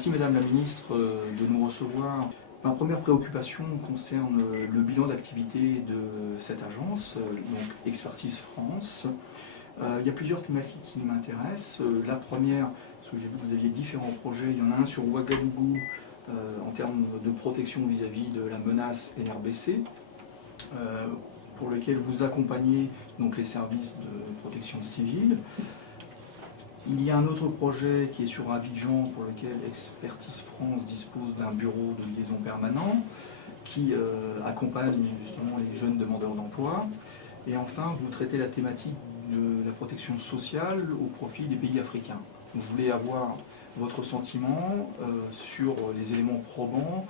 Merci Madame la Ministre de nous recevoir. Ma première préoccupation concerne le bilan d'activité de cette agence, donc Expertise France. Il y a plusieurs thématiques qui m'intéressent. La première, parce que j'ai vu que vous aviez différents projets, il y en a un sur Ouagadougou en termes de protection vis-à-vis de la menace NRBC, pour lequel vous accompagnez donc les services de protection civile. Il y a un autre projet qui est sur Abidjan pour lequel Expertise France dispose d'un bureau de liaison permanent qui accompagne justement les jeunes demandeurs d'emploi. Et enfin, vous traitez la thématique de la protection sociale au profit des pays africains. Donc, je voulais avoir votre sentiment sur les éléments probants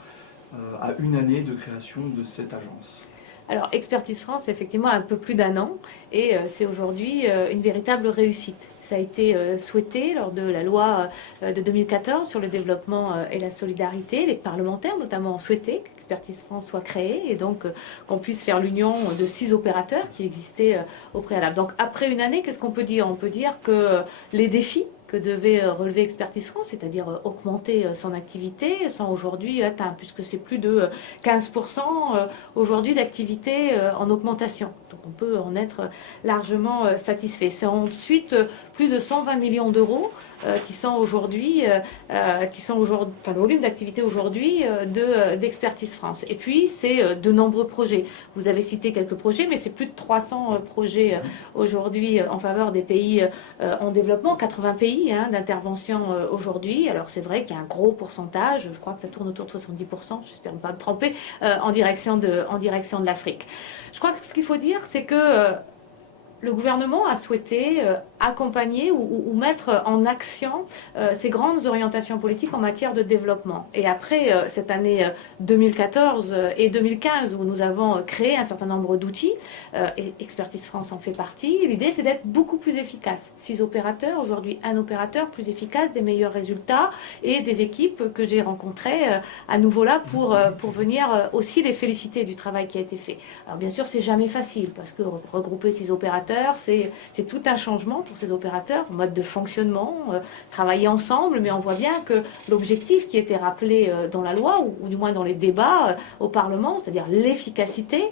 à une année de création de cette agence. Alors, Expertise France, effectivement, a un peu plus d'un an et c'est aujourd'hui une véritable réussite. Ça a été souhaité lors de la loi de 2014 sur le développement et la solidarité. Les parlementaires, notamment, ont souhaité qu'Expertise France soit créée et donc qu'on puisse faire l'union de 6 opérateurs qui existaient au préalable. Donc, après une année, qu'est-ce qu'on peut dire? On peut dire que les défis que devait relever Expertise France, c'est-à-dire augmenter son activité, sont aujourd'hui atteints, puisque c'est plus de 15% aujourd'hui d'activité en augmentation. Donc on peut en être largement satisfait. C'est ensuite plus de 120 millions d'euros qui sont aujourd'hui, enfin, le volume d'activité aujourd'hui d'Expertise France. Et puis c'est de nombreux projets. Vous avez cité quelques projets, mais c'est plus de 300 projets aujourd'hui en faveur des pays en développement, 80 pays d'intervention aujourd'hui. Alors c'est vrai qu'il y a un gros pourcentage, je crois que ça tourne autour de 70%, j'espère ne pas me tromper, en direction de l'Afrique. Je crois que ce qu'il faut dire, c'est que le gouvernement a souhaité accompagner ou mettre en action ces grandes orientations politiques en matière de développement. Et après cette année 2014 et 2015 où nous avons créé un certain nombre d'outils, et Expertise France en fait partie, l'idée c'est d'être beaucoup plus efficace. 6 opérateurs, aujourd'hui un opérateur plus efficace, des meilleurs résultats et des équipes que j'ai rencontrées à nouveau là pour venir aussi les féliciter du travail qui a été fait. Alors bien sûr c'est jamais facile parce que regrouper 6 opérateurs, c'est tout un changement pour ces opérateurs, mode de fonctionnement, travailler ensemble, mais on voit bien que l'objectif qui était rappelé dans la loi, ou du moins dans les débats au Parlement, c'est-à-dire l'efficacité,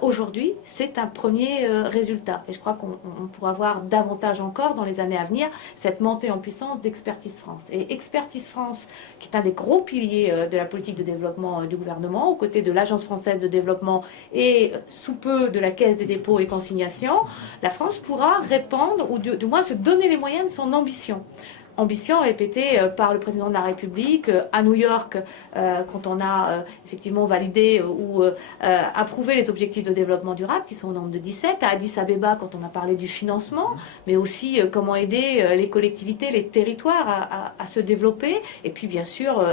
aujourd'hui, c'est un premier résultat. Et je crois qu'on pourra voir davantage encore dans les années à venir cette montée en puissance d'Expertise France. Et Expertise France, qui est un des gros piliers de la politique de développement du gouvernement, aux côtés de l'Agence française de développement et sous peu de la Caisse des dépôts et consignations, la France pourra répondre, ou du moins se donner les moyens de son ambition. Ambition répétée par le président de la République à New York quand on a effectivement validé ou approuvé les objectifs de développement durable qui sont au nombre de 17, à Addis Abeba quand on a parlé du financement, mais aussi comment aider les collectivités, les territoires à se développer, et puis bien sûr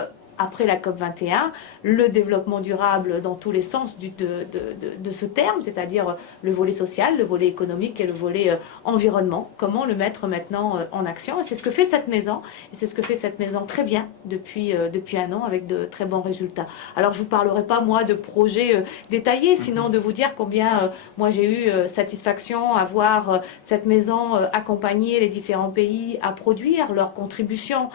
après la COP21, le développement durable dans tous les sens de ce terme, c'est-à-dire le volet social, le volet économique et le volet environnement. Comment le mettre maintenant en action? Et c'est ce que fait cette maison, et c'est ce que fait cette maison très bien depuis un an avec de très bons résultats. Alors je ne vous parlerai pas moi de projets détaillés, sinon de vous dire combien moi j'ai eu satisfaction à voir cette maison accompagner les différents pays à produire leur contribution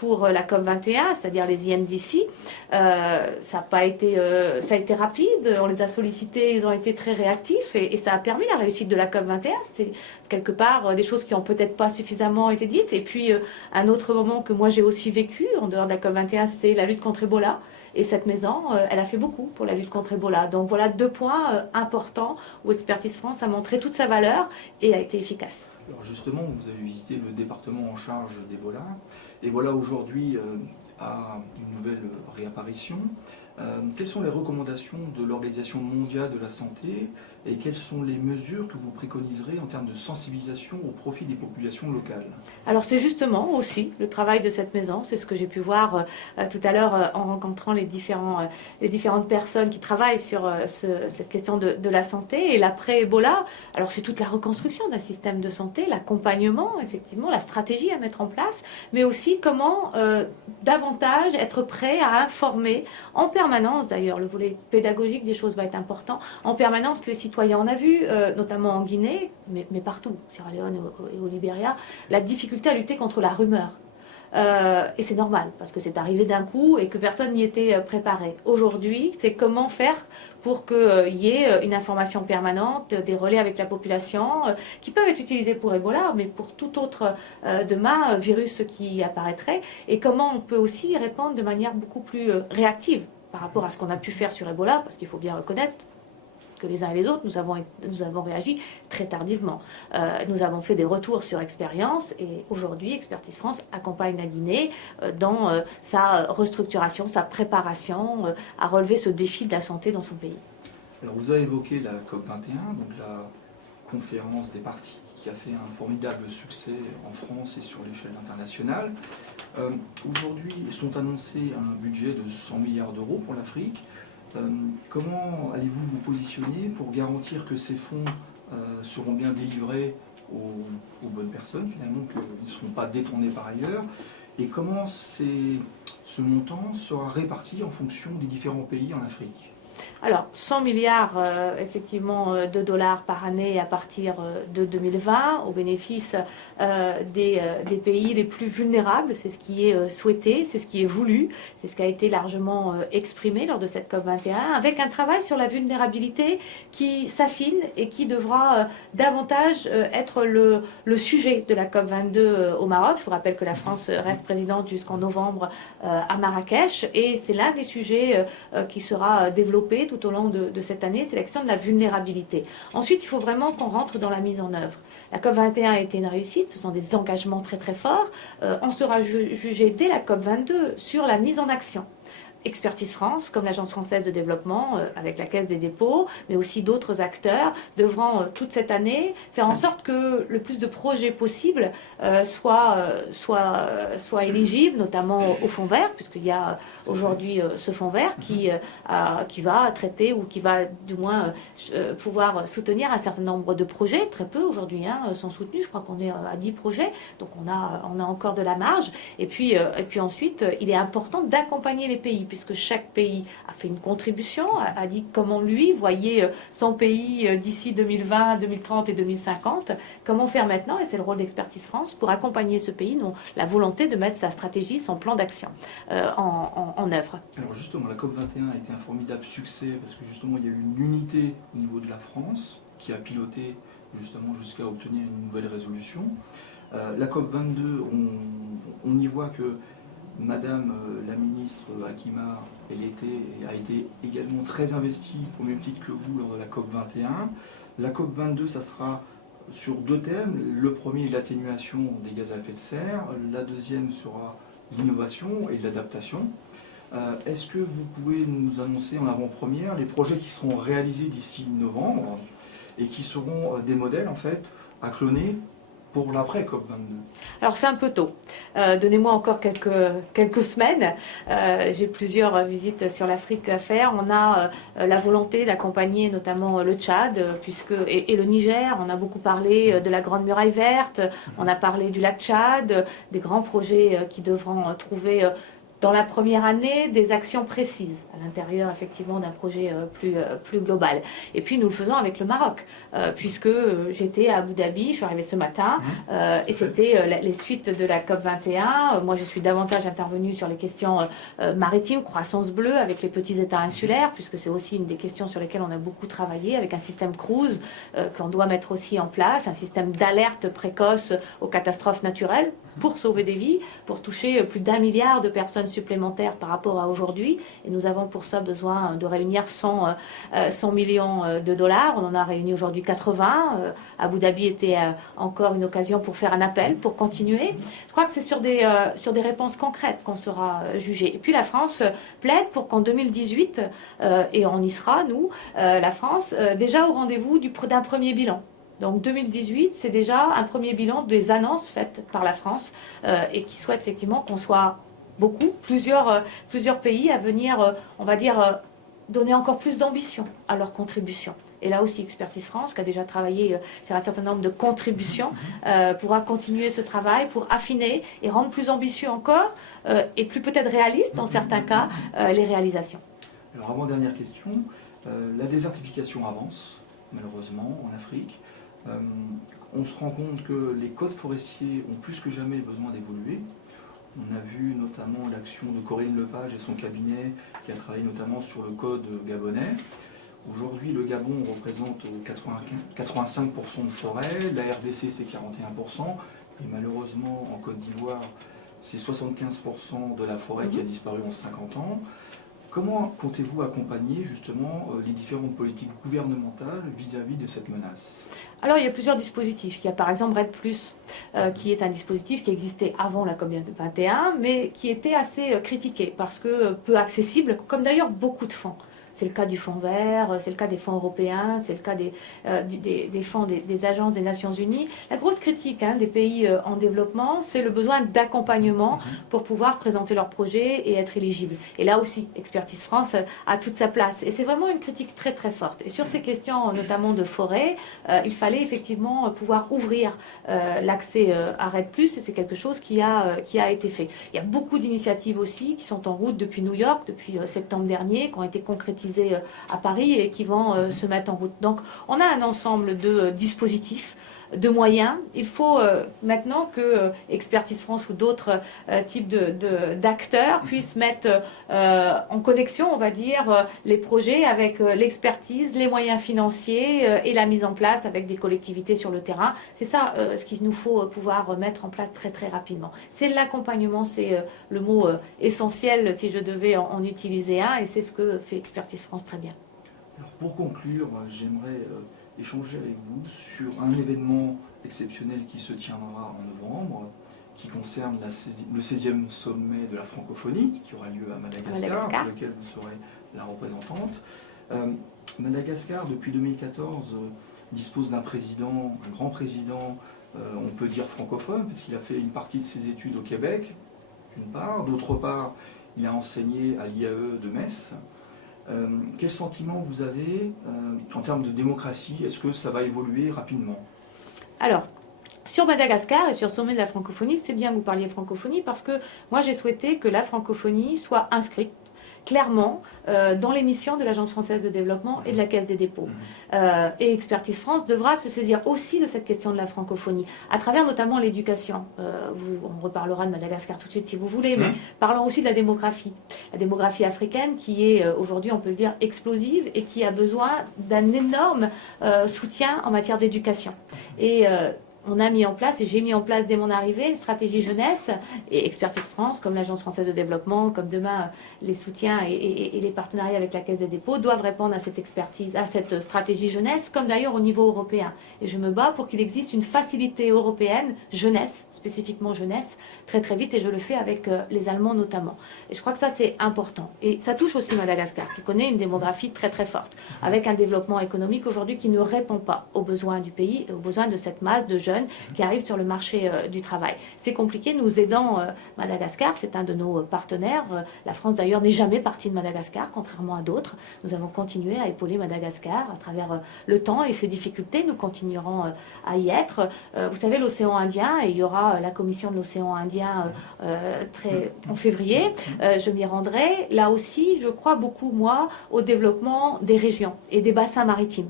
pour la COP21, c'est-à-dire les INDC. Ça a été rapide, on les a sollicités, ils ont été très réactifs et ça a permis la réussite de la COP21. C'est quelque part des choses qui n'ont peut-être pas suffisamment été dites. Et puis un autre moment que moi j'ai aussi vécu en dehors de la COP21, c'est la lutte contre Ebola. Et cette maison, elle a fait beaucoup pour la lutte contre Ebola. Donc voilà 2 points importants où Expertise France a montré toute sa valeur et a été efficace. Alors justement, vous avez visité le département en charge d'Ebola. Ebola aujourd'hui a une nouvelle réapparition. Quelles sont les recommandations de l'Organisation mondiale de la santé et quelles sont les mesures que vous préconiserez en termes de sensibilisation au profit des populations locales? Alors c'est justement aussi le travail de cette maison, c'est ce que j'ai pu voir tout à l'heure en rencontrant les différentes personnes qui travaillent sur cette question de la santé et l'après-Ebola. Alors c'est toute la reconstruction d'un système de santé, l'accompagnement, effectivement, la stratégie à mettre en place, mais aussi comment davantage être prêt à informer en permanence, d'ailleurs le volet pédagogique des choses va être important, en permanence les citoyens. On a vu, notamment en Guinée, mais partout, Sierra Leone et au Libéria, la difficulté à lutter contre la rumeur. Et c'est normal, parce que c'est arrivé d'un coup et que personne n'y était préparé. Aujourd'hui, c'est comment faire pour qu'il y ait une information permanente, des relais avec la population, qui peuvent être utilisés pour Ebola, mais pour tout autre demain virus qui apparaîtrait, et comment on peut aussi y répondre de manière beaucoup plus réactive par rapport à ce qu'on a pu faire sur Ebola, parce qu'il faut bien reconnaître que les uns et les autres, nous avons réagi très tardivement. Nous avons fait des retours sur expérience et aujourd'hui, Expertise France accompagne la Guinée dans sa restructuration, sa préparation à relever ce défi de la santé dans son pays. Alors vous avez évoqué la COP21, donc la conférence des parties, qui a fait un formidable succès en France et sur l'échelle internationale. Aujourd'hui, sont annoncés un budget de 100 milliards d'euros pour l'Afrique. Comment allez-vous vous positionner pour garantir que ces fonds seront bien délivrés aux bonnes personnes, finalement, qu'ils ne seront pas détournés par ailleurs? Et comment ce montant sera réparti en fonction des différents pays en Afrique? Alors, 100 milliards effectivement de dollars par année à partir de 2020 au bénéfice des pays les plus vulnérables. C'est ce qui est souhaité, c'est ce qui est voulu, c'est ce qui a été largement exprimé lors de cette COP21, avec un travail sur la vulnérabilité qui s'affine et qui devra davantage être le sujet de la COP22 au Maroc. Je vous rappelle que la France reste présidente jusqu'en novembre à Marrakech et c'est l'un des sujets qui sera développé tout au long de cette année, c'est la question de la vulnérabilité. Ensuite, il faut vraiment qu'on rentre dans la mise en œuvre. La COP21 a été une réussite, ce sont des engagements très très forts. On sera jugé dès la COP22 sur la mise en action. Expertise France, comme l'Agence française de développement, avec la Caisse des dépôts, mais aussi d'autres acteurs, devront toute cette année faire en sorte que le plus de projets possibles soient éligibles, notamment au fonds vert, puisqu'il y a aujourd'hui ce fonds vert qui va traiter ou qui va du moins pouvoir soutenir un certain nombre de projets. Très peu aujourd'hui sont soutenus, je crois qu'on est à 10 projets, donc on a encore de la marge. Et puis ensuite, il est important d'accompagner les pays, puisque chaque pays a fait une contribution, a dit comment lui voyait son pays d'ici 2020, 2030 et 2050, comment faire maintenant, et c'est le rôle d'Expertise France, pour accompagner ce pays dans la volonté de mettre sa stratégie, son plan d'action en œuvre. Alors justement, la COP21 a été un formidable succès, parce que justement il y a eu une unité au niveau de la France, qui a piloté justement jusqu'à obtenir une nouvelle résolution. La COP22, on y voit que Madame la ministre Hakima, a été également très investie, au même titre que vous, lors de la COP21. La COP22, ça sera sur deux thèmes. Le premier est l'atténuation des gaz à effet de serre. La deuxième sera l'innovation et l'adaptation. Est-ce que vous pouvez nous annoncer en avant-première les projets qui seront réalisés d'ici novembre et qui seront des modèles en fait à cloner pour l'après COP22? Alors c'est un peu tôt. Donnez-moi encore quelques semaines. J'ai plusieurs visites sur l'Afrique à faire. On a la volonté d'accompagner notamment le Tchad et le Niger. On a beaucoup parlé de la Grande Muraille Verte. On a parlé du lac Tchad, des grands projets qui devront trouver dans la première année des actions précises à l'intérieur effectivement d'un projet plus global. Et puis nous le faisons avec le Maroc, puisque j'étais à Abu Dhabi, je suis arrivée ce matin, et c'était les suites de la COP21. Moi je suis davantage intervenue sur les questions maritimes, croissance bleue avec les petits États insulaires, puisque c'est aussi une des questions sur lesquelles on a beaucoup travaillé, avec un système cruise qu'on doit mettre aussi en place, un système d'alerte précoce aux catastrophes naturelles pour sauver des vies, pour toucher plus d'1 milliard de personnes supplémentaires par rapport à aujourd'hui. Et nous avons pour ça besoin de réunir 100 millions de dollars. On en a réuni aujourd'hui 80. Abu Dhabi était encore une occasion pour faire un appel, pour continuer. Je crois que c'est sur des réponses concrètes qu'on sera jugé. Et puis la France plaide pour qu'en 2018, et on y sera, nous, la France, déjà au rendez-vous d'un premier bilan. Donc 2018, c'est déjà un premier bilan des annonces faites par la France et qui souhaite effectivement qu'on soit plusieurs pays à venir, on va dire, donner encore plus d'ambition à leur contribution. Et là aussi, Expertise France, qui a déjà travaillé sur un certain nombre de contributions, pourra continuer ce travail pour affiner et rendre plus ambitieux encore et plus peut-être réaliste dans certains cas les réalisations. Alors avant dernière question, la désertification avance malheureusement en Afrique. On se rend compte que les codes forestiers ont plus que jamais besoin d'évoluer. On a vu notamment l'action de Corinne Lepage et son cabinet qui a travaillé notamment sur le code gabonais. Aujourd'hui, le Gabon représente 85% de forêt, la RDC c'est 41%, et malheureusement en Côte d'Ivoire c'est 75% de la forêt qui a disparu en 50 ans. Comment comptez-vous accompagner justement les différentes politiques gouvernementales vis-à-vis de cette menace? Alors, il y a plusieurs dispositifs. Il y a par exemple REDD+, qui est un dispositif qui existait avant la COP21, mais qui était assez critiqué parce que peu accessible, comme d'ailleurs beaucoup de fonds. C'est le cas du Fonds vert, c'est le cas des fonds européens, c'est le cas des fonds des agences des Nations Unies. La grosse critique des pays en développement, c'est le besoin d'accompagnement pour pouvoir présenter leurs projets et être éligibles. Et là aussi, Expertise France a toute sa place. Et c'est vraiment une critique très très forte. Et sur ces questions, notamment de forêt, il fallait effectivement pouvoir ouvrir l'accès à REDD+, et c'est quelque chose qui a été fait. Il y a beaucoup d'initiatives aussi qui sont en route depuis New York, depuis septembre dernier, qui ont été concrétisées à Paris et qui vont se mettre en route. Donc on a un ensemble de dispositifs, de moyens. Il faut maintenant que Expertise France ou d'autres types d'acteurs puissent mettre en connexion, on va dire, les projets avec l'expertise, les moyens financiers et la mise en place avec des collectivités sur le terrain. C'est ça ce qu'il nous faut pouvoir mettre en place très très rapidement. C'est l'accompagnement, c'est le mot essentiel si je devais en utiliser un, et c'est ce que fait Expertise France très bien. Alors pour conclure, j'aimerais échanger avec vous sur un événement exceptionnel qui se tiendra en novembre, qui concerne le 16e sommet de la francophonie, qui aura lieu à Madagascar, dans lequel vous serez la représentante. Madagascar, depuis 2014, dispose d'un président, un grand président, on peut dire francophone, parce qu'il a fait une partie de ses études au Québec, d'une part. D'autre part, il a enseigné à l'IAE de Metz. Quel sentiment vous avez en termes de démocratie? Est-ce que ça va évoluer rapidement? Alors, sur Madagascar et sur le sommet de la francophonie, c'est bien que vous parliez francophonie parce que moi j'ai souhaité que la francophonie soit inscrite clairement dans les missions de l'Agence française de développement et de la Caisse des dépôts. Et Expertise France devra se saisir aussi de cette question de la francophonie, à travers notamment l'éducation. On reparlera de Madagascar tout de suite si vous voulez, mais parlons aussi de la démographie africaine qui est aujourd'hui, on peut le dire, explosive et qui a besoin d'un énorme soutien en matière d'éducation. Et on a mis en place, et j'ai mis en place dès mon arrivée, une stratégie jeunesse, et Expertise France, comme l'Agence française de développement, comme demain les soutiens et les partenariats avec la Caisse des dépôts, doivent répondre à cette expertise, à cette stratégie jeunesse, comme d'ailleurs au niveau européen. Et je me bats pour qu'il existe une facilité européenne, jeunesse, spécifiquement jeunesse, très très vite, et je le fais avec les Allemands notamment. Et je crois que ça c'est important. Et ça touche aussi Madagascar, qui connaît une démographie très très forte, avec un développement économique aujourd'hui qui ne répond pas aux besoins du pays, et aux besoins de cette masse de jeunes qui arrivent sur le marché du travail. C'est compliqué, nous aidons Madagascar, c'est un de nos partenaires. La France d'ailleurs n'est jamais partie de Madagascar, contrairement à d'autres. Nous avons continué à épauler Madagascar à travers le temps et ses difficultés. Nous continuerons à y être. Vous savez, l'océan Indien, et il y aura la commission de l'océan Indien en février, je m'y rendrai. Là aussi, je crois beaucoup, moi, au développement des régions et des bassins maritimes.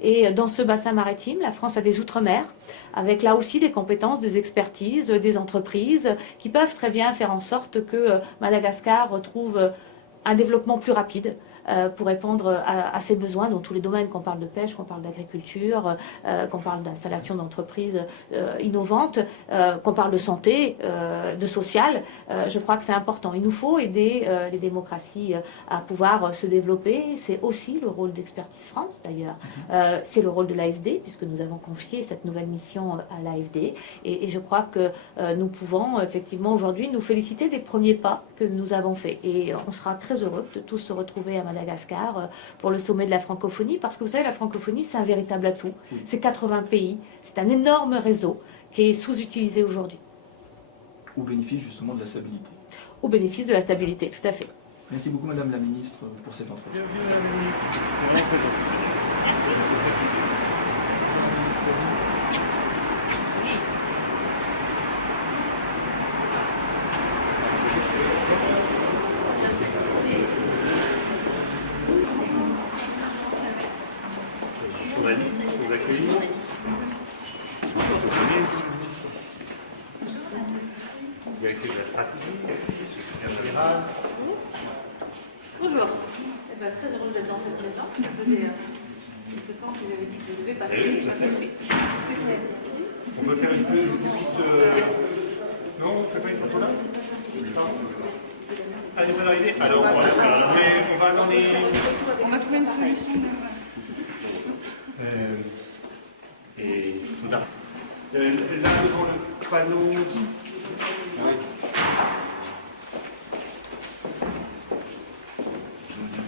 Et dans ce bassin maritime, la France a des outre-mer, avec là aussi des compétences, des expertises, des entreprises qui peuvent très bien faire en sorte que Madagascar retrouve un développement plus rapide pour répondre à ses besoins dans tous les domaines, qu'on parle de pêche, qu'on parle d'agriculture, qu'on parle d'installation d'entreprises innovantes, qu'on parle de santé, de social. Je crois que c'est important. Il nous faut aider les démocraties à pouvoir se développer. C'est aussi le rôle d'Expertise France, d'ailleurs. C'est le rôle de l'AFD, puisque nous avons confié cette nouvelle mission à l'AFD. Et je crois que nous pouvons effectivement aujourd'hui nous féliciter des premiers pas que nous avons faits. Et on sera très heureux de tous se retrouver à Madagascar pour le sommet de la francophonie, parce que vous savez, la francophonie, c'est un véritable atout. C'est 80 pays, c'est un énorme réseau qui est sous-utilisé aujourd'hui. Au bénéfice justement de la stabilité. Au bénéfice de la stabilité, tout à fait. Merci beaucoup Madame la Ministre pour cet entretien. Merci. Vous accueillir. directrice de la stratégie, secrétaire général. Bonjour. Eh ben, très heureuse d'être dans cette maison. Ça faisait quelque temps que j'avais dit que je devais passer. Oui, C'est fait. C'est fait. On peut faire une petite... Non, on ne fait pas une photo là? Ah, il n'est pas arrivé. Alors, on va la faire. Mais on va attendre les... On a trouvé une solution. Et là, devant le panneau...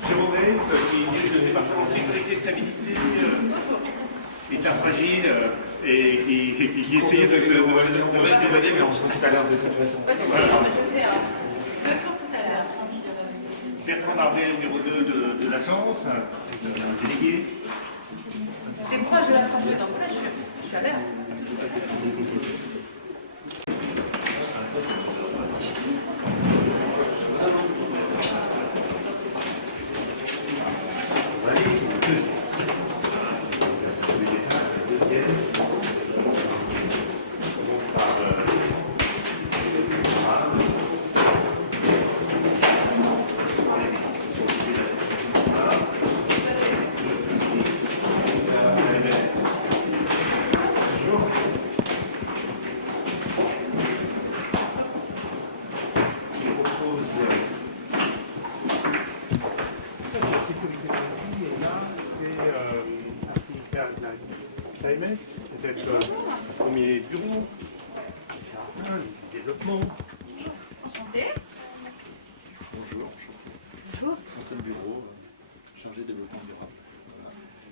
Jérôme Hess, qui est le département sécurité et stabilité, hyper fragile, et qui essayait de... Désolé, mais on se voit tout à l'heure de toute façon. Bertrand Barbet, numéro 2 de l'agence, délégué. C'était proche de l'Assemblée, donc là, je suis à l'air. Peut-être un premier bureau, du développement. Enchanté. Bonjour. Bonjour. Antenne Bureau, chargé de développement durable.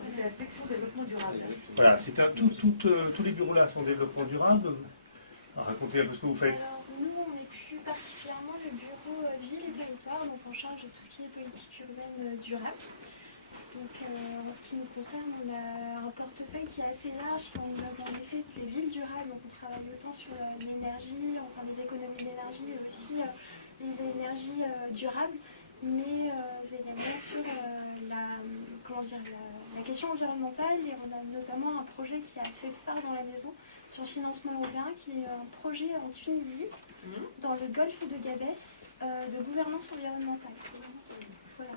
C'est la section développement durable. Voilà, c'est tous les bureaux là sont développement durable. Alors, racontez un peu ce que vous faites. Alors nous, on est plus particulièrement le bureau ville et territoire, donc on charge de tout ce qui est politique urbaine durable. Donc en ce qui nous concerne, on a un portefeuille qui est assez large, qui englobe en effet les villes durables, donc on travaille autant sur l'énergie, enfin les économies d'énergie et aussi les énergies durables, mais également sur la question environnementale. Et on a notamment un projet qui est assez phare dans la maison sur le financement européen, qui est un projet en Tunisie, dans le golfe de Gabès, de gouvernance environnementale. Voilà.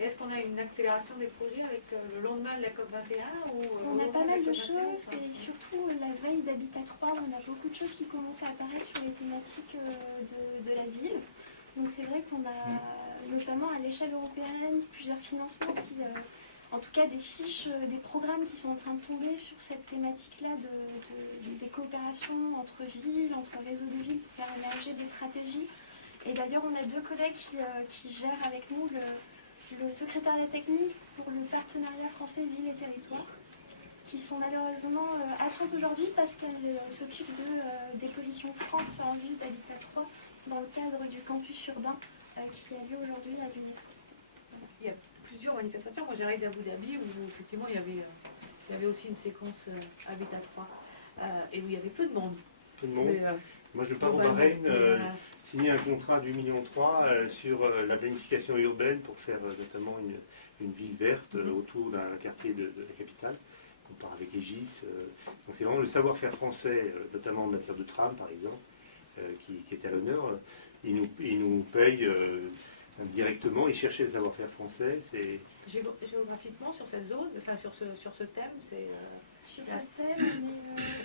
Est-ce qu'on a une accélération des projets avec le lendemain de la COP21 On a pas mal de choses et surtout la veille d'Habitat 3, on a beaucoup de choses qui commencent à apparaître sur les thématiques de la ville. Donc c'est vrai qu'on a notamment à l'échelle européenne plusieurs financements qui, en tout cas des fiches, des programmes qui sont en train de tomber sur cette thématique-là des coopérations entre villes, entre réseaux de villes pour faire émerger des stratégies. Et d'ailleurs on a deux collègues qui gèrent avec nous le secrétariat technique pour le partenariat français Ville et Territoire, qui sont malheureusement absentes aujourd'hui parce qu'elles s'occupent des positions France en vue d'Habitat 3 dans le cadre du campus urbain qui a lieu aujourd'hui à l'UNESCO. Voilà. Il y a plusieurs manifestations. Moi j'arrive d'Abu Dhabi où effectivement il y avait aussi une séquence Habitat 3 et où il y avait peu de monde. Tout le monde. Mais, Moi je pars au Bahreïn. Signer un contrat du 1,3 million sur la planification urbaine pour faire notamment une ville verte autour d'un quartier de la capitale. On part avec Aegis. Donc c'est vraiment le savoir-faire français, notamment en matière de tram par exemple, qui est à l'honneur. Ils nous payent directement et chercher le savoir-faire français. Géographiquement sur cette zone, enfin sur ce thème, c'est... Sur ce thème,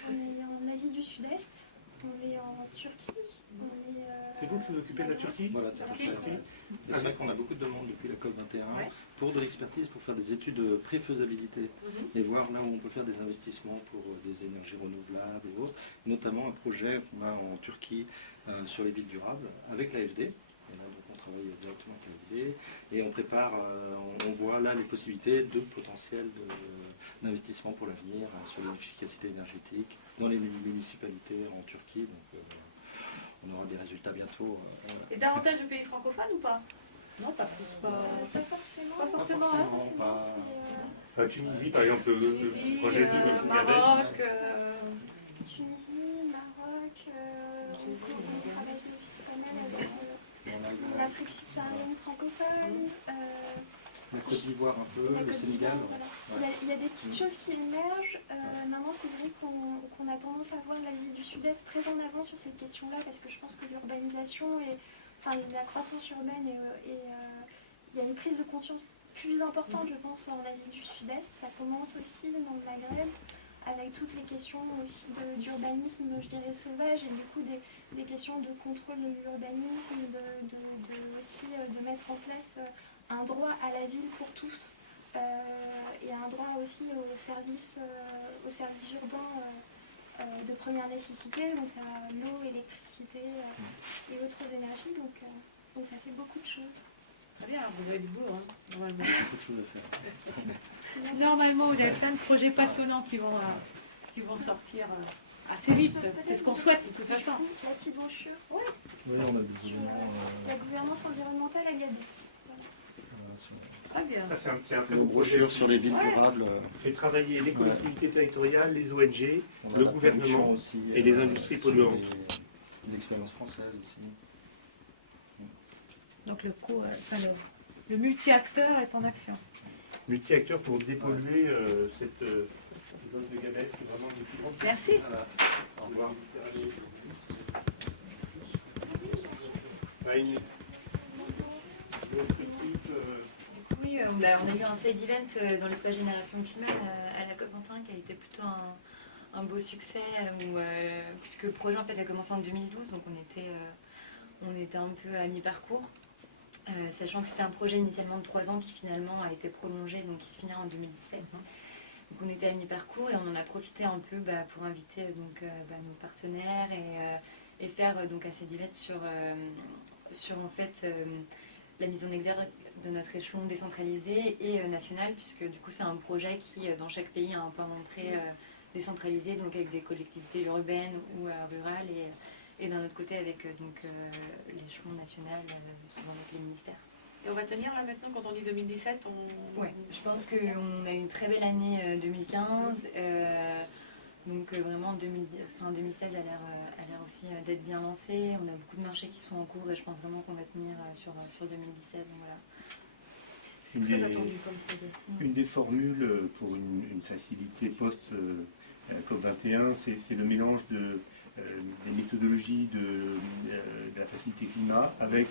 on est en Asie du Sud-Est, on est en Turquie. C'est vous qui vous occupez de la Turquie? Voilà, Turquie. Et c'est vrai qu'on a beaucoup de demandes depuis la COP21 pour de l'expertise, pour faire des études de préfaisabilité et voir là où on peut faire des investissements pour des énergies renouvelables et autres, notamment un projet qu'on a en Turquie sur les villes durables avec l'AFD. Donc on travaille directement avec l'AFD et on prépare, on voit là les possibilités de potentiel d'investissement pour l'avenir sur l'efficacité énergétique dans les municipalités en Turquie. Donc, on aura des résultats bientôt. Et davantage de pays francophones ou pas? Non, pas forcément. Pas forcément, La Tunisie, par exemple, le projet Maroc. Tunisie, Maroc, on travaille aussi pas mal avec l'Afrique subsaharienne francophone, La Côte d'Ivoire un peu, La le Côte Sénégal. d'Ivoire, voilà. Il y a des petites choses qui émergent. Maintenant, c'est vrai qu'on a tendance à voir l'Asie du Sud-Est très en avant sur cette question-là, parce que je pense que l'urbanisation et la croissance urbaine et il y a une prise de conscience plus importante, je pense, en Asie du Sud-Est. Ça commence aussi dans le Maghreb, avec toutes les questions aussi d'urbanisme, je dirais, sauvage, et du coup des questions de contrôle de l'urbanisme, aussi de mettre en place un droit à la ville pour tous, et un droit aussi aux services urbains de première nécessité, donc à l'eau, électricité et autres énergies, donc ça fait beaucoup de choses. Très bien, vous avez du boulot, hein, normalement. Beaucoup de choses à faire. Normalement, vous avez plein de projets passionnants qui vont sortir assez vite. C'est ce qu'on souhaite de toute façon. La petite brochure. Oui, on a des Sur éléments. la gouvernance environnementale à Gabès. Très bien. Ça, c'est un très Une beau projet. brochure sur les villes durables. On fait travailler les collectivités territoriales, les ONG, On a le la gouvernement pollution aussi, et les industries sur polluantes. Les expériences françaises aussi. Donc le multi-acteur est en action. Multi-acteurs pour dépolluer cette zone de Gabès, qui est vraiment une plus grande. Merci. Voilà. Au revoir. Une autre petite, Oui, on a eu un side event dans l'espace Génération Climat à la COP21 qui a été plutôt un beau succès, puisque le projet en fait a commencé en 2012, donc on était un peu à mi-parcours, sachant que c'était un projet initialement de 3 ans qui finalement a été prolongé, donc qui se finira en 2017. Donc on était à mi-parcours et on en a profité un peu pour inviter nos partenaires et faire donc un side event sur en fait la mise en exergue de notre échelon décentralisé et national, puisque du coup c'est un projet qui dans chaque pays a un point d'entrée décentralisé, donc avec des collectivités urbaines ou rurales, et d'un autre côté avec l'échelon national, souvent avec les ministères. Et on va tenir là maintenant, quand on dit 2017, Ouais, je pense qu'on a eu une très belle année 2015. Donc vraiment 2016 a l'air aussi d'être bien lancé. On a beaucoup de marchés qui sont en cours et je pense vraiment qu'on va tenir sur 2017. Donc voilà. c'est très attendu comme projet. une des formules pour une facilité post-COP21, c'est le mélange des méthodologies de la facilité climat avec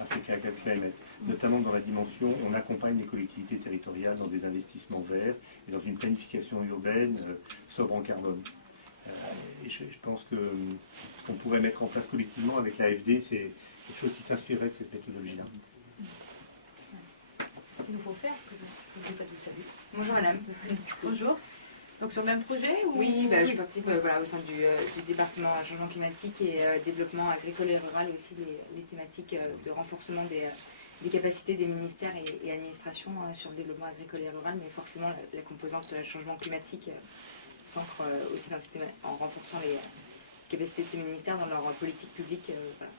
Africa Climate, notamment dans la dimension on accompagne les collectivités territoriales dans des investissements verts et dans une planification urbaine sobre en carbone. Et je pense que ce qu'on pourrait mettre en place collectivement avec l'AFD, c'est quelque chose qui s'inspirerait de cette méthodologie-là. Ce qu'il nous faut faire, que je ne sais pas d'où ça vient. Bonjour madame. Bonjour. Donc sur le même projet ou... Oui, je participe au sein du département changement climatique et développement agricole et rural, aussi les thématiques de renforcement des capacités des ministères et administrations sur le développement agricole et rural, mais forcément la composante changement climatique s'ancre aussi dans en renforçant les capacités de ces ministères dans leur politique publique.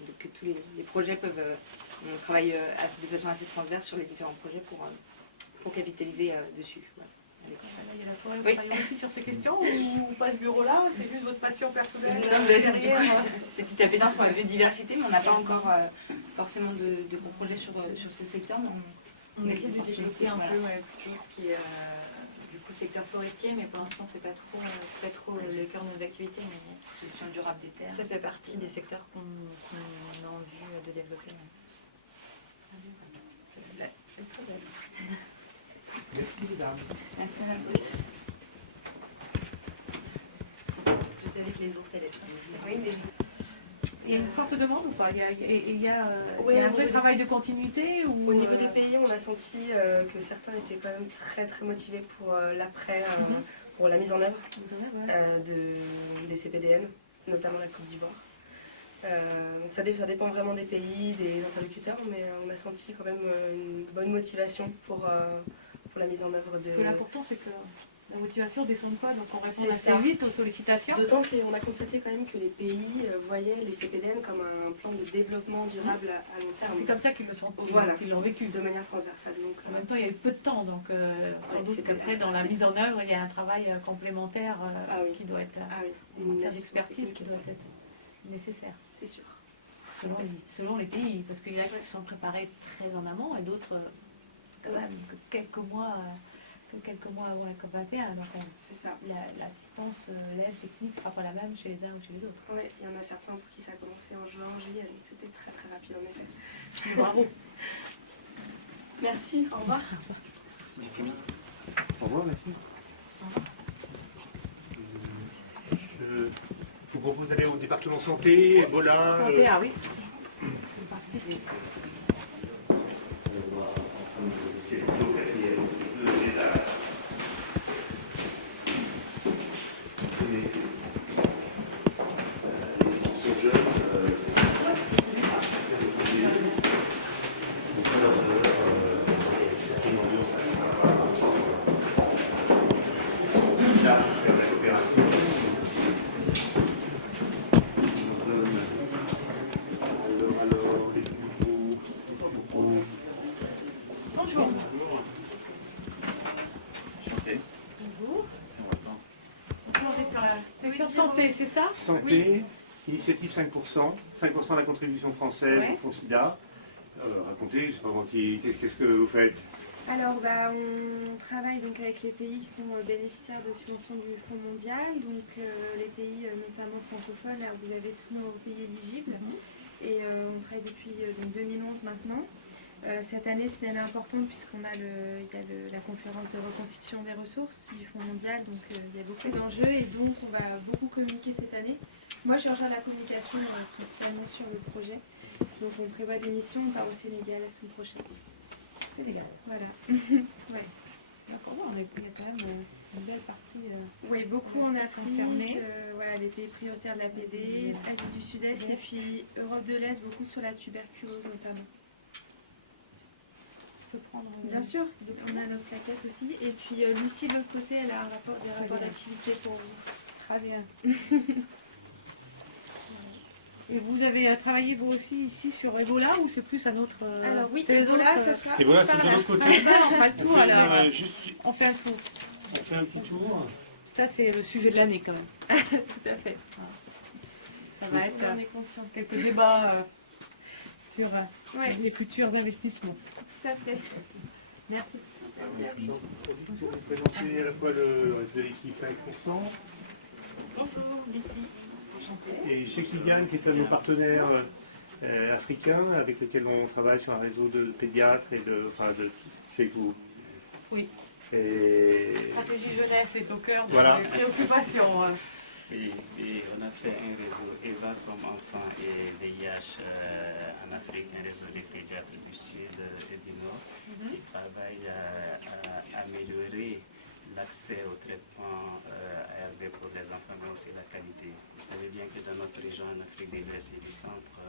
Donc que tous les projets peuvent... on travaille de façon assez transverse sur les différents projets pour capitaliser dessus. Voilà. Il y a la forêt, vous travaillez aussi sur ces questions ou pas ce bureau-là, c'est juste votre passion personnelle? Non, derrière. Petite appétence pour la biodiversité, mais on n'a pas encore forcément de gros projets sur ce secteur. On essaie de développer un peu plutôt ce qui est du coup secteur forestier, mais pour l'instant c'est pas trop le cœur de nos activités. Mais gestion durable des terres. Ça fait partie des secteurs qu'on a envie de développer. C'est très bien. Merci mesdames. Merci madame. Je savais que les ours allaient être succès. Oui, Il y a une forte demande ou pas? Il y a Ouais, un vrai travail de continuité ou... Au niveau des pays, on a senti que certains étaient quand même très très motivés pour l'après, pour la mise en œuvre des CPDN, notamment la Côte d'Ivoire. Donc ça dépend vraiment des pays, des interlocuteurs, mais on a senti quand même une bonne motivation pour la mise en œuvre de... Ce qui est important, c'est que la motivation ne descende pas, donc on répond C'est assez ça. vite aux sollicitations. D'autant qu'on a constaté quand même que les pays voyaient les CPDN comme un plan de développement durable à long terme. C'est comme ça qu'ils l'ont vécu. De manière transversale. Donc, En même temps, il y a eu peu de temps, donc sans doute c'était qu'après, dans la mise en œuvre, il y a un travail complémentaire qui doit être, une une assistance expertise technique. qui doit être nécessaire, C'est sûr. selon les pays, parce qu'il y en a qui se sont préparés très en amont et d'autres quand même que quelques mois avant la COP21. Donc C'est ça. l'assistance, l'aide technique ne sera pas la même chez les uns ou chez les autres. Oui, il y en a certains pour qui ça a commencé en juin, en juillet, donc c'était très très rapide en effet. Bravo. Merci, au revoir. Au revoir, merci. Je vous propose d'aller au département santé, Ebola. Santé, ah oui. Bonjour. Bonjour. Donc, on est sur la section santé, c'est ça? Santé, initiative 5%, 5% de la contribution française Ouais. au Fonds SIDA. Racontez, je sais pas moi qu'est-ce que vous faites? Alors, on travaille donc avec les pays qui sont bénéficiaires de subventions du Fonds mondial, donc les pays notamment francophones, là où vous avez tous nos pays éligibles. Et on travaille depuis donc 2011 maintenant. Cette année, c'est une année importante puisqu'on a la conférence de reconstitution des ressources du Fonds mondial, donc il y a beaucoup d'enjeux et donc on va beaucoup communiquer cette année. Moi, je suis en charge de la communication principalement sur le projet. Donc on prévoit des missions, on part au Sénégal la semaine prochaine. Sénégal. Voilà. Ouais. D'accord, il y a quand même une belle partie. Oui, beaucoup en Afrique, concernés. voilà, les pays prioritaires de l'APD, Asie du Sud-Est et puis Europe de l'Est, beaucoup sur la tuberculose notamment. Je peux prendre. Bien sûr, donc on a notre plaquette aussi. Et puis Lucie, de l'autre côté, elle a des rapports d'activité pour vous. Très bien. Et vous avez travaillé vous aussi ici sur Ebola ou c'est plus un autre. Alors oui, c'est les Ebola, autres, ça sera. Et voilà, c'est de l'autre côté. On fera le tour alors. Juste, On fait un tour. on fait un petit tour. Ça, c'est le sujet de l'année quand même. Tout à fait. Ça va être On est conscient. quelques débats sur Ouais, les futurs investissements. tout à fait. Merci. Merci à vous. Pour vous présenter à la fois le reste de l'équipe 5%. Bonjour, Lucie. Et chez Kylian, qui est un de nos partenaires africains, avec lesquels on travaille sur un réseau de pédiatres et chez vous. Oui. Et Stratégie jeunesse est au cœur de Voilà. mes préoccupations. Et ici, on a fait un réseau EVA comme enfant et VIH en Afrique, un réseau des pédiatres du Sud et du Nord qui travaille à améliorer l'accès au traitement ARV pour les enfants, mais aussi la qualité. Vous savez bien que dans notre région, en Afrique de l'Ouest et du Centre,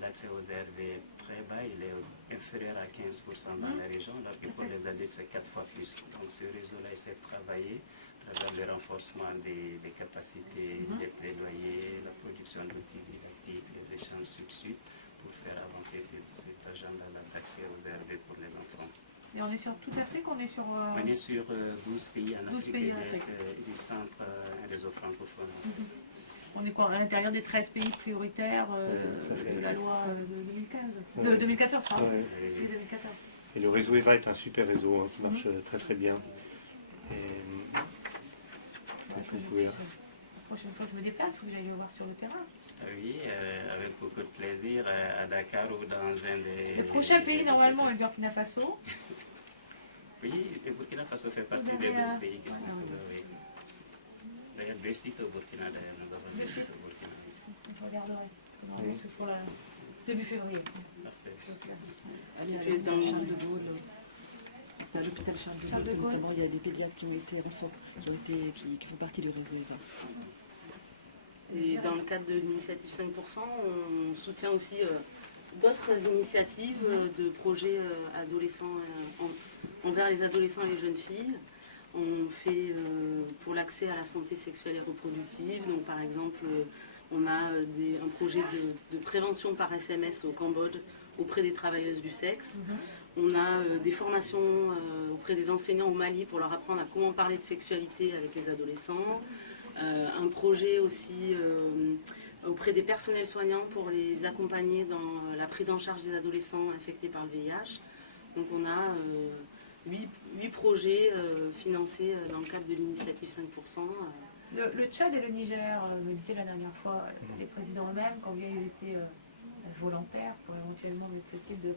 l'accès aux ARV est très bas, il est inférieur à 15% dans la région, alors que pour les adultes, c'est 4 fois plus. Donc ce réseau-là essaie de travailler à travers le renforcement des capacités, des plaidoyers, la production d'outils didactiques, les échanges suite pour faire avancer cet agenda d'accès aux ARV pour les enfants. Et on est sur toute l'Afrique, on est sur. On est sur 12 pays en 12 Afrique pays de en l'Est Afrique. et du centre, un réseau francophone. On est quoi à l'intérieur des 13 pays prioritaires de la loi de 2015 De 2014, pardon. Ouais. Oui, 2014. Et le réseau EVA est un super réseau qui marche très très bien. Et, vous pouvez- La prochaine fois que je me déplace, faut que j'aille le voir sur le terrain. Oui, avec beaucoup de plaisir à Dakar ou dans un des... Le prochain pays, normalement, est le Burkina Faso. Oui, le Burkina Faso fait partie Vous des avez, 12 pays qui sont voilà. oui. D'ailleurs, deux sites au Burkina, d'ailleurs, nous avons deux sites au Burkina. Je regarderai. Parce que normalement, c'est pour la début février. Parfait. À l'hôpital Charles de Gaulle, à l'hôpital Charles de Gaulle, notamment, il y a des pédiatres qui font partie du réseau EVA. Et dans le cadre de l'initiative 5%, on soutient aussi d'autres initiatives de projets adolescents envers les adolescents et les jeunes filles. On fait pour l'accès à la santé sexuelle et reproductive. Donc par exemple, on a un projet de prévention par SMS au Cambodge auprès des travailleuses du sexe. On a des formations auprès des enseignants au Mali pour leur apprendre à comment parler de sexualité avec les adolescents. Un projet aussi auprès des personnels soignants pour les accompagner dans la prise en charge des adolescents infectés par le VIH. Donc on a 8 projets financés dans le cadre de l'initiative 5%. Le Tchad et le Niger, me disait la dernière fois, les présidents eux-mêmes, combien ils étaient volontaires pour éventuellement mettre ce type de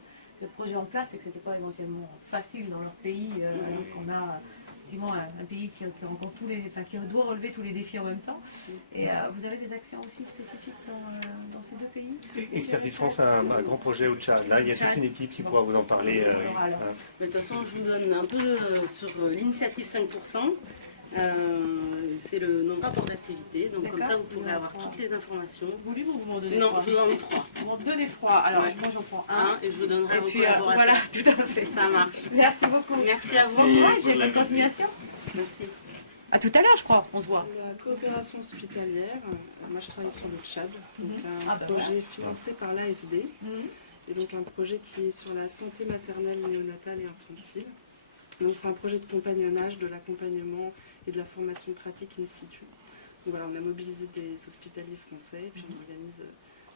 projet en place, et que ce n'était pas éventuellement facile dans leur pays. Alors qu'on a effectivement un pays qui rencontre qui doit relever tous les défis en même temps. Et vous avez des actions aussi spécifiques dans ces deux pays? Expertise France a un grand projet au Tchad. Là, il y a toute une équipe qui pourra vous en parler. Mais de toute façon, je vous donne un peu sur l'initiative 5%. C'est nos rapports d'activité, donc comme ça vous pourrez avoir toutes les informations. Vous voulez ou vous m'en donnez Non, trois? je vous donne 3. Vous m'en donnez 3, alors moi j'en prends un. Et je vous donnerai et vos puis, collaborateurs. voilà, tout à fait. Ça marche. Merci beaucoup. Merci à vous. Bon courage et bonne continuation. Merci. À tout à l'heure, je crois, on se voit. La coopération hospitalière, moi je travaille sur le Tchad, donc un projet voilà. financé par l'AFD, et donc un projet qui est sur la santé maternelle, néonatale et infantile. Donc c'est un projet de compagnonnage, de l'accompagnement et de la formation pratique in situ. Donc voilà, on a mobilisé des hospitaliers français et puis on organise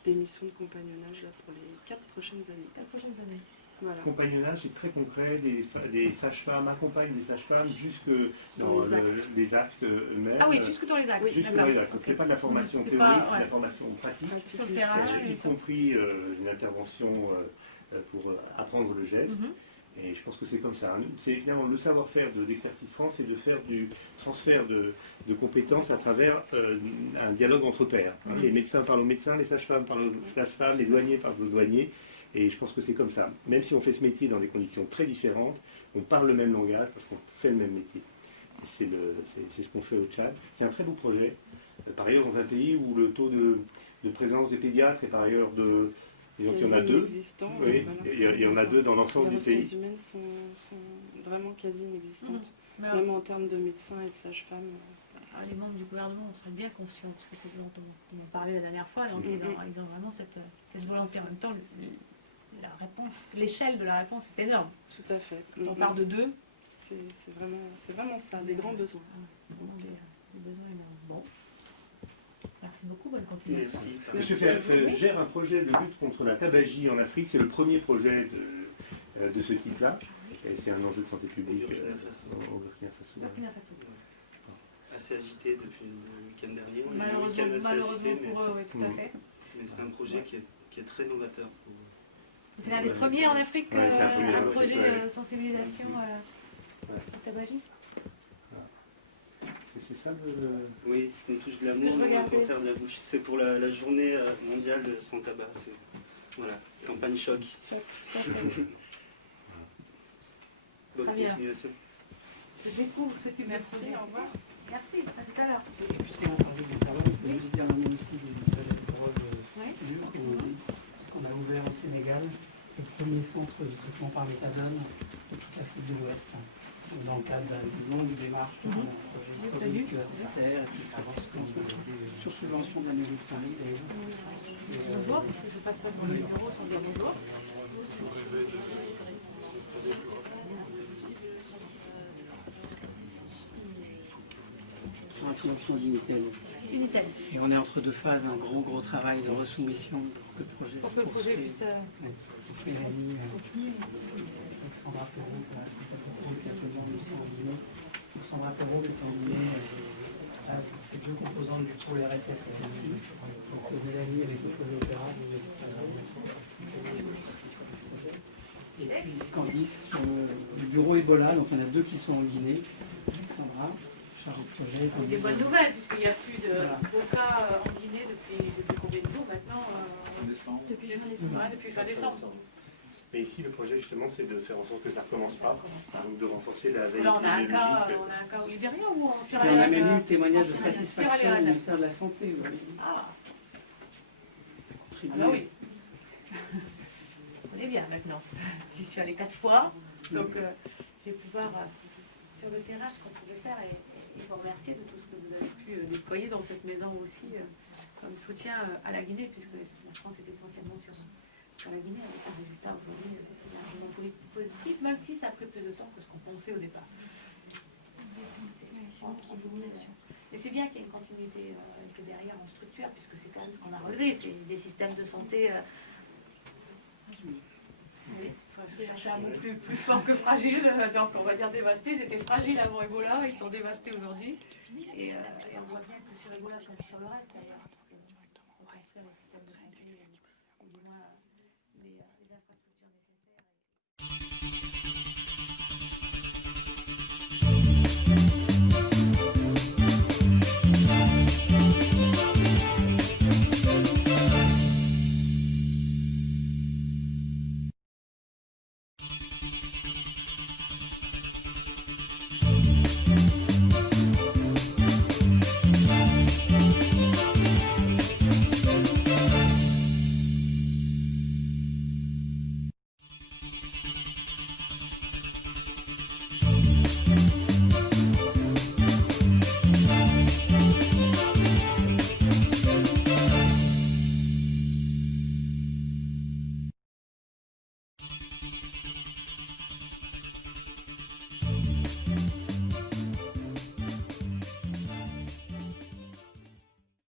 des missions de compagnonnage là, pour les 4 prochaines années. Voilà. Compagnonnage, c'est très concret. Des sages-femmes accompagnent des sages-femmes jusque dans les actes eux-mêmes. Ah oui, jusque dans les actes. Jusque dans les actes. Donc c'est pas de la formation théorique, c'est de la formation pratique. Sur le terrain, y compris une intervention pour apprendre le geste. Et je pense que c'est comme ça. C'est finalement le savoir-faire de l'Expertise France, c'est de faire du transfert de compétences à travers un dialogue entre pairs. Les médecins parlent aux médecins, les sages-femmes parlent aux sages-femmes, les douaniers parlent aux douaniers. Et je pense que c'est comme ça. Même si on fait ce métier dans des conditions très différentes, on parle le même langage parce qu'on fait le même métier. C'est ce qu'on fait au Tchad. C'est un très beau projet. Par ailleurs, dans un pays où le taux de présence des pédiatres est par ailleurs de... Donc, il y en a 2. Oui, il y en a 2 dans l'ensemble du pays. Les ressources humaines sont vraiment quasi inexistantes, même en termes de médecins et de sages-femmes. Les membres du gouvernement en seraient bien conscients, parce que c'est ce dont on parlait la dernière fois, donc ils ont vraiment cette volonté. En même temps, la réponse, l'échelle de la réponse est énorme. Tout à fait. Quand on parle de 2, c'est vraiment ça, des grands besoins. Des besoins énormes. Bon. Merci beaucoup, bonne continuation. Monsieur Ferre gère un projet de lutte contre la tabagie en Afrique. C'est le premier projet de ce type-là. C'est un enjeu de santé publique au Burkina Faso. Assez agité depuis le week-end dernier. Malheureusement pour eux, oui, tout à fait. Mais c'est un projet qui est très novateur. C'est l'un des premiers en Afrique, un projet de sensibilisation au tabagisme. C'est ça Oui, une touche glamour, le cancer de la bouche. C'est pour la journée mondiale sans tabac. Voilà, campagne choc. Bonne continuation. Je découvre ce que tu Merci, au revoir. Merci, à tout à l'heure. Puisqu'on parlait du tabac, je voulais dire un mot ici de la drogue, parce qu'on a ouvert au Sénégal le premier centre de traitement par méthadone de toute l'Afrique de l'Ouest, dans le cadre d'une longue démarche de un projet historique, austère, sur subvention de la mairie de Paris d'ailleurs. Bonjour, parce que je passe pas pour le numéro sans dire bonjour. Sur un financement d'Unitel. Et on est entre 2 phases, un gros travail de resoumission pour que le projet puisse Mélanie, Alexandra Perrault, qui est actuellement mission en Guinée. Alexandra Perrault qui est en Guinée, c'est 2 composantes du pôle RSS-SSI. Donc Mélanie avec le projet Opéra, et puis Candice sur le bureau Ebola, donc on a 2 qui sont en Guinée. Alexandra, chargée de projet. Des bonnes nouvelles, puisqu'il n'y a plus de cas en Guinée depuis combien de jours maintenant Depuis fin décembre. Et ici, le projet, justement, c'est de faire en sorte que ça ne recommence pas, donc de renforcer la veille Là, on a un cas au Libéria ou en Sierra Leone? On a même eu le témoignage de satisfaction du ministère de la Santé. Ah bah oui. On est bien maintenant. J'y suis allée 4 fois, donc je vais pouvoir sur le terrain ce qu'on pouvait faire et vous remercier de tout ce que vous avez pu déployer dans cette maison aussi comme soutien à la Guinée, puisque la France est essentiellement sur la Guinée avec un résultat aujourd'hui largement positif, même si ça a pris plus de temps que ce qu'on pensait au départ. Et c'est bien qu'il y ait une continuité que derrière on structure, puisque c'est quand même ce qu'on a relevé, c'est des systèmes de santé. Oui, chercher un mot plus fort que fragile, donc on va dire dévastés. Ils étaient fragiles avant Ebola, ils sont dévastés aujourd'hui. Et on voit bien que sur Ebola, sur le reste d'ailleurs, on construire les systèmes de santé, ou du moins les infrastructures nécessaires.